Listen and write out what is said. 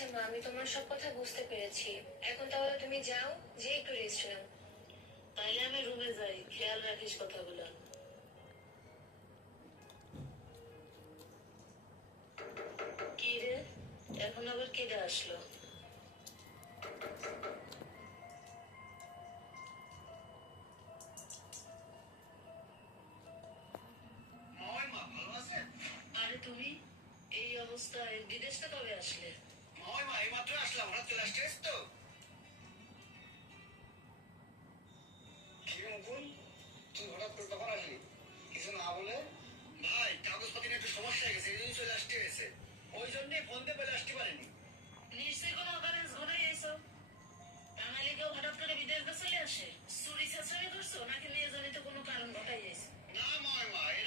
আচ্ছা মা, আমি তোমার সব কথা বুঝতে পেরেছি। এখন তাহলে তুমি যাও, যে একটু রেস্ট নাও। তাইলে আমি রুমে যাই, খেয়াল রাখিস কথাগুলো। কি রে, এখন আবার কেটে আসলো? আরে তুমি এই অবস্থায় বিদেশে কবে আসলে? এইমাত্র আসলাম, হঠাৎ চলে আসছে তো। কি রে মুকুল, তুই হঠাৎ করে কখন আসলি? কিছু না বলে? ভাই, কাগজপাতি নিয়ে একটু সমস্যা হয়ে গেছে, এই জন্য চলে আসতে হয়েছে। ওই জন্যই ফোন দিয়ে বলে আসতে পারিনি। নিশ্চয়ই কোনো অকারেন্স ঘটাই এসো। বাঙালি কেউ হঠাৎ করে বিদেশ চলে আসে? চুরি চেঁচামি করছো নাকি নিয়ে জনিত কোনো কারণ ঘটাই এসো?